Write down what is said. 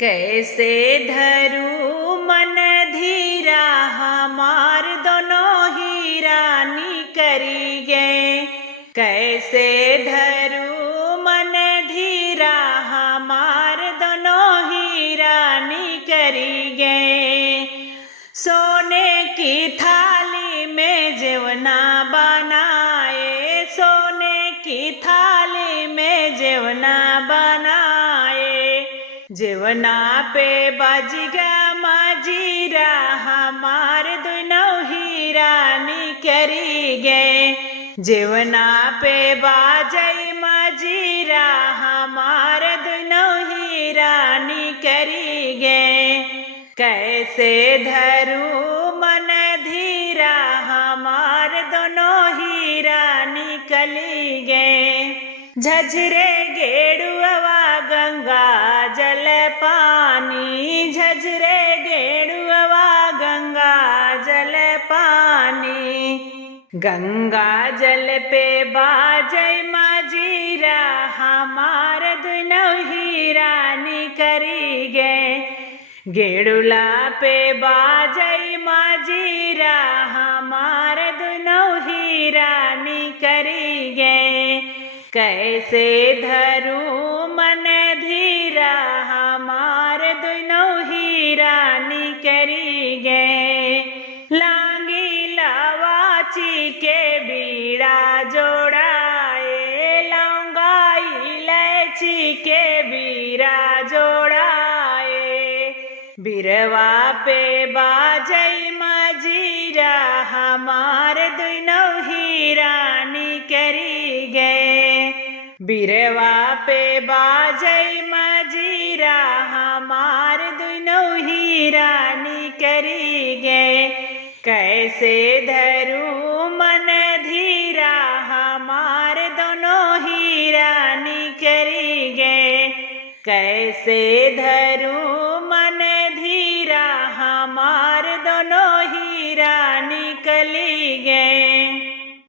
कैसे धरू मन धीरा हमार दोनों ही रानी करी गे। कैसे धरू मन धीरा हमार दोनों ही रानी करी गे। सोने की थाली में जेवना बनाए, सोने की थाली में जेवना बनाए। जेवना पे बाजिगा माजीरा हमार दोनों ही रानी करी गे। जेवना पे बाजई माजीरा हमार दोनों ही रानी करी गे। कैसे धरू मन धीरा हमार दोनों ही रानी कली गे। झझरे गेड़ुआ गंगा जल पानी, झझरे गेड़ुआ गंगा जल पानी। गंगा जल पे बाजय माजीरा हमार दोनों ही रानी करी गे। गेड़ुला पे बाजई माजीरा हमार दोनों ही रानी करी गे। कैसे धरू मन धीरा हमार दोनों ही रानी करी गे। लांगी लावाची के बीड़ा जोड़ाए, लौंगा इलायची के बीड़ा जोड़ाए। बिरवा पे बाजई माजीरा हमार दोनों ही रानी करी गे। बिरवा पे बाजई माजीरा हमार दोनों ही रानी करी गे। कैसे धरू मन धीरा हमार दोनों ही रानी करी गे। कैसे धरू